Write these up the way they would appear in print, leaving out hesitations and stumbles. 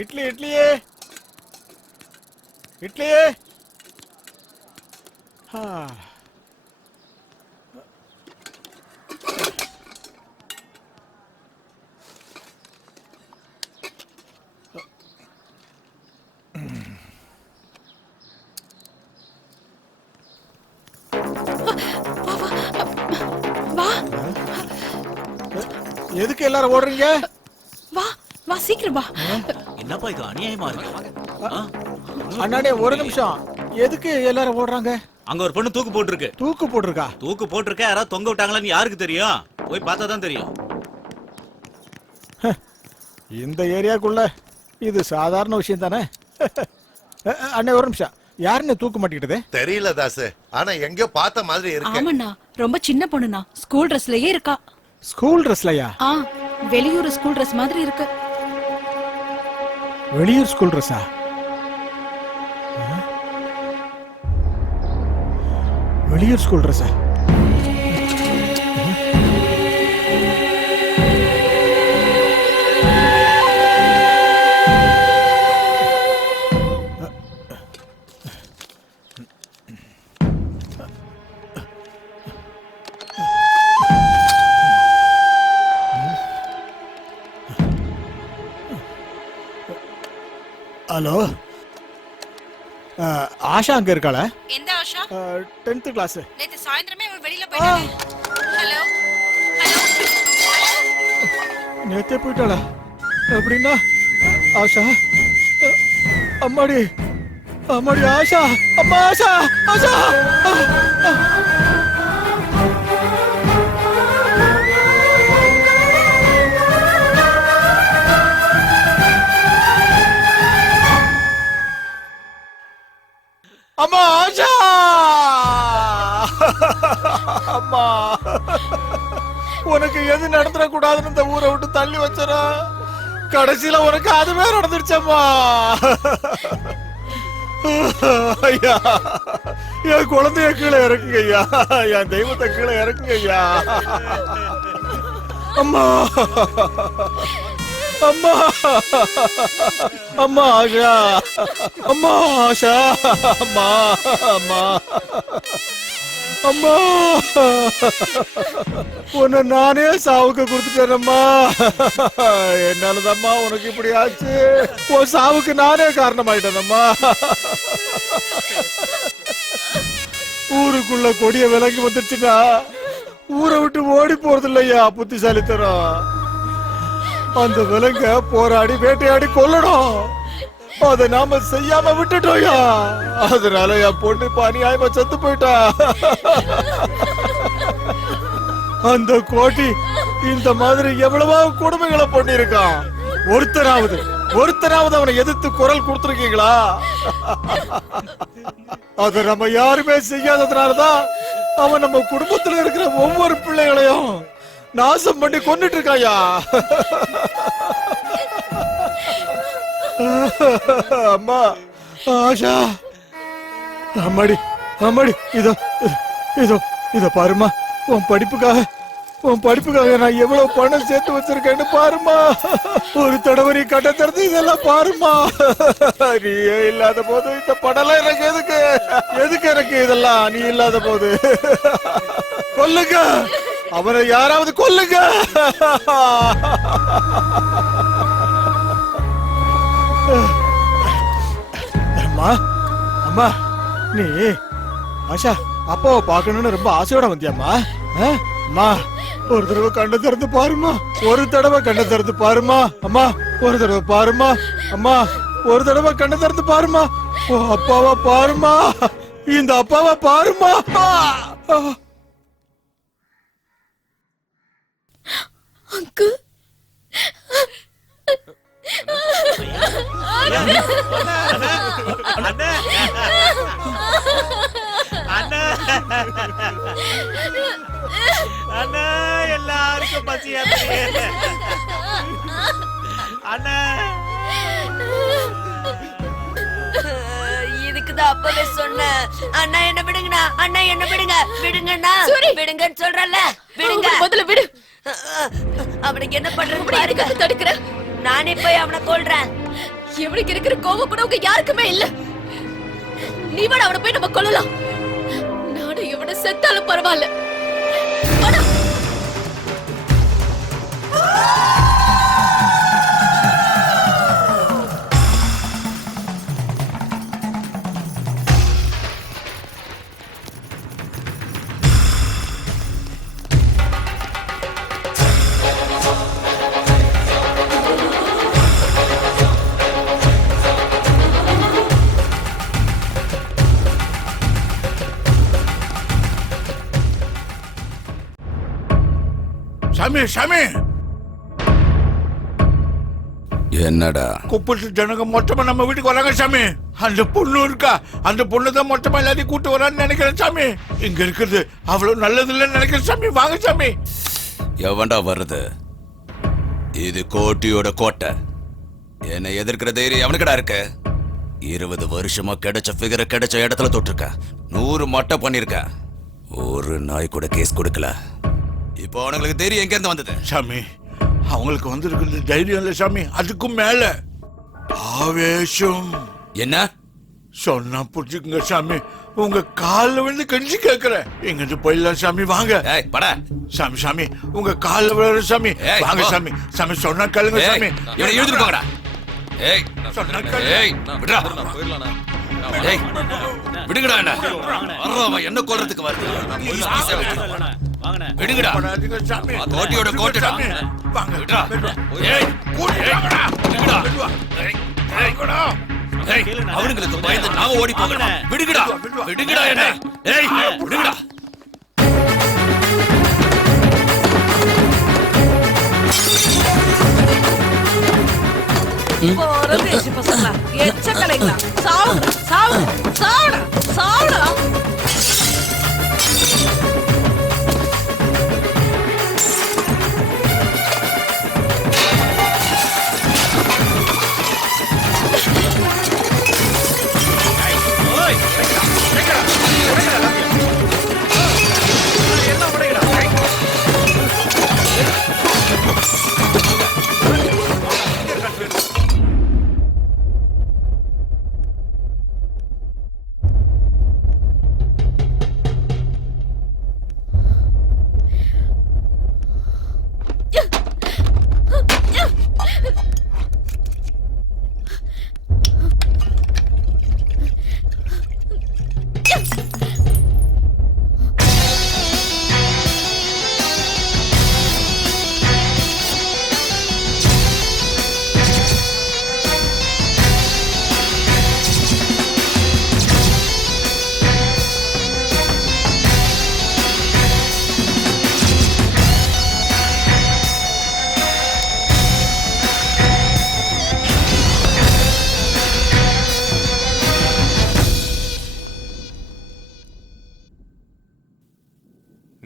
இட்லி இட்லியே இட்லியே. எதுக்கு எல்லாரும் ஓடுறீங்க? வா வா சீக்கிரம் வா. என்னப்பா இது அநியாயமா இருக்கு. அண்ணாடே ஒரு நிமிஷம். எதுக்கு எல்லாரும் ஓடுறாங்க? அங்க ஒரு பொண்ணு தூக்கு போட்டுருக்கு. தூக்கு போட்டுருக்கா? தூக்கு போட்டுருக்க. யாராவது தொங்க விட்டாங்களான்னு யாருக்கு தெரியும்? போய் பார்த்தா தான் தெரியும். இந்த ஏரியாக்குள்ள இது சாதாரண விஷயம் தானே. அண்ணே ஒரு நிமிஷம். யாருன்னு தூக்கு மாட்டிக்கிட்டது தெரியல தாசு. ஆனா எங்க பார்த்த மாதிரி இருக்கு. ஆமாண்ணா, ரொம்ப சின்ன பொண்ணுண்ணா. ஸ்கூல் ட்ரெஸ்லயே இருக்கா. ஸ்கூல் ட்ரெஸ்லயா? வெளியூர் ஸ்கூல் ட்ரெஸ் மாதிரி இருக்கு. வெளியூர் ஸ்கூல் ட்ரெஸ்ஸா? வெளியூர் ஸ்கூல் ட்ரெஸ்ஸா? ஹலோ, ஆஷா அங்க இருக்காள? எந்த ஆஷா? 10th class. நேத்து சாயந்திரமே அவ வெளியில போயிட்டாளே. ஹலோ நேத்தே போயிட்டாளா? அப்படின்னா ஆஷா, அம்மாடி அம்மாடி ஆஷா, அம்மா ஆஷா ஆஷா. அம்மா ஆஷா, அம்மா உனக்கு எது நடந்துட கூடாதுன்னு இந்த ஊரை விட்டு தள்ளி வச்சற. கடைசியில உனக்கு அதுவே நடந்துருச்சம்மா. ஐயா, என் குழந்தைய கீழே இறக்குங்க ஐயா, என் தெய்வத்தை கீழே இறக்குங்க ஐயா. அம்மா அம்மா அம்மா ஆஷா, அம்மா ஆஷா, அம்மா அம்மா அம்மா, உன்னை நானே சாவுக்கு கொடுத்துட்டேனம்மா. என்னாலதாம்மா உனக்கு இப்படி ஆச்சு. உன் சாவுக்கு நானே காரணமாயிட்டேனம்மா. ஊருக்குள்ள கொடிய விலங்கி வந்துருச்சுன்னா ஊரை விட்டு ஓடி போறது இல்லையா புத்திசாலித்தனம். அந்த விலங்க போராடி வேட்டையாடி கொல்லணும். அத நாம செய்யாம விட்டுட்டோயா. அதனால என் பொண்ணு அநியாயமா செத்து போயிட்டா. அந்த கோட்டி இந்த மாதிரி எவ்வளவோ கொடுமைகளை பண்ணிருக்கான். ஒருத்தராவது அவனை எதிர்த்து குரல் கொடுத்திருக்கீங்களா? அத நம்ம யாருமே செய்யாததுனாலதான் அவன் நம்ம குடும்பத்துல இருக்கிற ஒவ்வொரு பிள்ளைகளையும் நாசம் பண்ணி கொண்டுட்டு இருக்காயா. அம்மா ஆஷா, அம்மாடி அம்மாடி, இதோ இதோ இத பாருமா. உன் படிப்புக்காக நான் எவ்வளவு பணம் சேர்த்து வச்சிருக்கேன்னு பாருமா. ஒரு தடவை நீ கட்ட திறந்து இதெல்லாம் பாருமா. நீயே இல்லாத போது இந்த படம்லாம் எனக்கு எதுக்கு எனக்கு இதெல்லாம்? நீ இல்லாத போது கொல்லுங்க அவனை, யாராவது கொல்லுங்க. அம்மா அம்மா, நீ ஆஷா அப்பாவை பார்க்கணும்னு ரொம்ப ஆசையோட வந்தியாம்மா? அம்மா ஒரு தடவை கண்ணை திறந்து பாருமா. ஒரு தடவை கண்ணை திறந்து பாருமா. அம்மா ஒரு தடவை பாருமா. அம்மா ஒரு தடவை கண்ணை திறந்து பாருமா. அப்பாவா பாருமா. இந்த அப்பாவா பாருமா. அங்கிள், அண்ணா எல்லாருக்கும் பசியா அண்ணா. இதுக்குதான் அப்பவே சொன்னேன். அண்ணா என்ன விடுங்கண்ணா, அண்ணா என்ன விடுங்க, விடுங்கண்ணா, விடுங்கன்னு சொல்றல, விடுங்க முதல்ல விடு. அவனுக்கு என்ன பண்றது பாருங்க. தடுக்கிறேன், நானே போய் அவனை கொல்றேன். இவனுக்கு இருக்கிற கோவம் கூட உங்க யாருக்குமே இல்ல. நீ வேணா அவனை போய் நம்ம கொல்லலாம். நானும் இவனை செத்தாலும் பரவாயில்ல. வாடா. சாமி சாமி என்னடா குப்பத்து ஜனங்க மொத்தமா நம்ம வீட்டுக்கு வராங்க சாமி. அந்த பொண்ணு இருக்கா, அந்த பொண்ணு தான் மொத்தமா எல்லாத்தையும் கூட்டு வரான்னு நினைக்கிறேன் சாமி. இங்க இருக்கிறது அவ்வளவு நல்லது இல்லைன்னு நினைக்கிறேன் சாமி. வாங்க சாமி. எவன்டா வருது? இது கோட்டியோட கோட்டை. என்னை எதிர்க்கிற தைரியம் எவனுக்கடா இருக்கு? 20 வருஷமா கிடைச்ச ஃபிகரை கிடைச்ச இடத்துல தொட்டிருக்க. 100 மட்டை பண்ணிருக்க. ஒரு நாய் கூட கேஸ் கொடுக்கல. இப்போ அவனுங்களுக்கு தைரியம் எங்க இருந்து வந்தது? சாமி அவங்களுக்கு வந்திருக்கிறது தைரியம் இல்ல சாமி, அதுக்கும் மேல ஆவேசம். என்ன சொன்னா புரிஞ்சுக்குங்க சாமி. உங்க கால்ல விழுந்து கெஞ்சி கேட்கிறேன். எங்கிட்டு போயிடலாம் சாமி. வாங்க ஏய் பட சாமி. சாமி உங்க கால்ல விழுற சாமி. ஏய், வாங்க போ. சாமி. சாமி சொன்னா கேளுங்க சாமி. இவனை இழுத்துட்டு போங்கடா. ஏய் சொன்னா கேளுங்க. ஏய் விடுடா. ஏய் விடுங்கடா. என்ன வர்றவன் என்ன கொல்றதுக்கு வருது? விடுங்கடா. பண்ணாதீங்க சாமி. கோட்டியோட கோட்டடா. சாமி, வாங்க. விடுடா. ஏய் கூட்டிட்டு வாங்கடா. விடுடா. ஏய், வாங்கடா. ஏய் அவனுங்களுக்கு பயந்து நாம ஓடி போகணும். விடுங்கடா. விடுங்கடா. என்ன ஏய் விடுங்கடா. போறதேசி பசங்களா, எச்சக்கலைங்களா, சாவுங்க, சாவுங்க, சாவுடா, சாவுடா.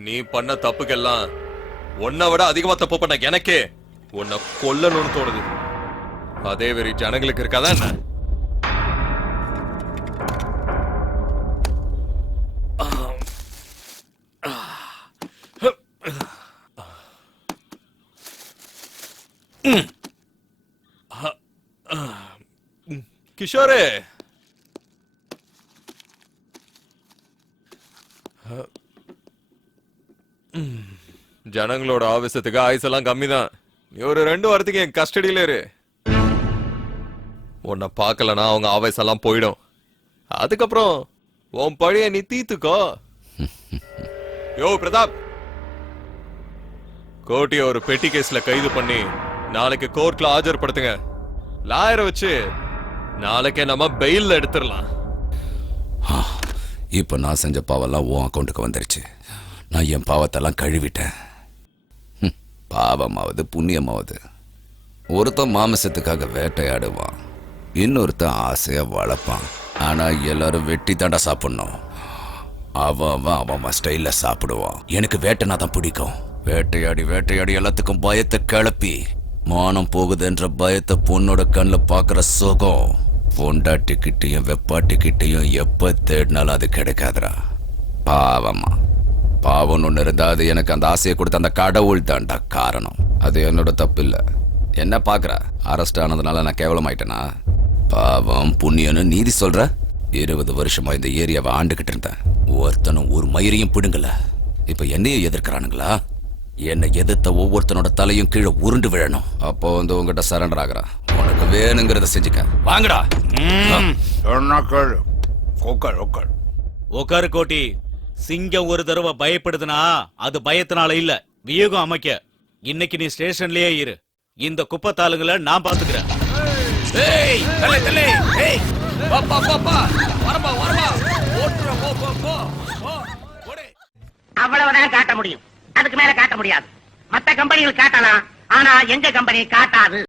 நீ பண்ண தப்புக்கெல்லாம் உன்னை விட அதிகமா தப்பு பண்ண எனக்கே உன்னை கொல்லணும்னு தோணுது. அதே வெறி ஜனங்களுக்கு இருக்காதா என்ன? கிஷோரே, ஜனங்களோட ஆவேசத்துக்கு ஆயுசெல்லாம் கம்மி தான். நீ ஒரு 2 வாரத்துக்கு என் கஸ்டடியில இரு. உன்னை பார்க்கலனா அவங்க ஆவேசெல்லாம் போயிடும். அதுக்கப்புறம் உன் பழைய நீ தீத்துக்கோ. யோ பிரதாப், கோட்டிய ஒரு பெட்டி கேஸ்ல கைது பண்ணி நாளைக்கு கோர்ட்ல ஆஜர்படுத்துங்க. லாயரை வச்சு நாளைக்கே நம்ம பெயில்ல எடுத்துடலாம். இப்ப நான் செஞ்ச பாவெல்லாம் உன் அக்கௌண்ட்டுக்கு வந்துருச்சு. நான் என் பாவத்தெல்லாம் கழுவிட்டேன். பாவமாவது புண்ணியமாவது. ஒருத்தன் மாமிசத்துக்காக வேட்டையாடுவான், இன்னொருத்தன் ஆசையா வளர்ப்பான். ஆனா எல்லாரும் வெட்டி தாண்டா சாப்பிடணும். அவன் ஸ்டைல்ல சாப்பிடுவான். எனக்கு வேட்டைனா தான் பிடிக்கும். வேட்டையாடி வேட்டையாடி எல்லாத்துக்கும் பயத்தை கிளப்பி மானம் போகுதுன்ற பயத்தை பொண்ணோட கண்ணில் பார்க்குற சுகம் பொண்டாட்டிக்கிட்டையும் வெப்பாட்டிக்கிட்டையும் எப்போ தேடினாலும் அது கிடைக்காதுரா. பாவமா பாவம்னு ஒன்று இருந்தால் அது எனக்கு அந்த ஆசையை கொடுத்த அந்த கடவுள் தாண்டா காரணம். அது என்னோட தப்பு இல்லை. என்ன பார்க்குற? அரெஸ்ட் ஆனதுனால நான் கேவலமாயிட்டேனா? பாவம் புண்ணியன்னு நீதி சொல்ற? 20 வருஷமா இந்த ஏரியாவை ஆண்டுகிட்டு இருந்தேன். ஒருத்தனும் ஒரு மயிரையும் பிடுங்கல. இப்ப என்னையும் எதிர்க்கிறானுங்களா? என்னை எதிர்த்த ஒவ்வொருத்தனோட தலையும் கீழே உருண்டு விழணும். அப்போ வந்து உங்ககிட்ட சரண்டர் ஆகுறான். உனக்கு வேணுங்கிறத செஞ்சுக்க. வாங்கடா. உக்காரு கோட்டி. சிங்கம் ஒரு தடவை பயப்படுதுன்னா அது பயத்தினால இல்ல, வியூகம் அமைக்க. இன்னைக்கு நீ ஸ்டேஷன்லயே இரு. இந்த குப்பத்தாளுங்களை நான் பாத்துக்கிறேன். அவ்வளவுதான் காட்ட முடியும், அதுக்கு மேல காட்ட முடியாது. மத்த கம்பெனிகள் காட்டலாம், ஆனா எங்க கம்பெனி காட்டாது.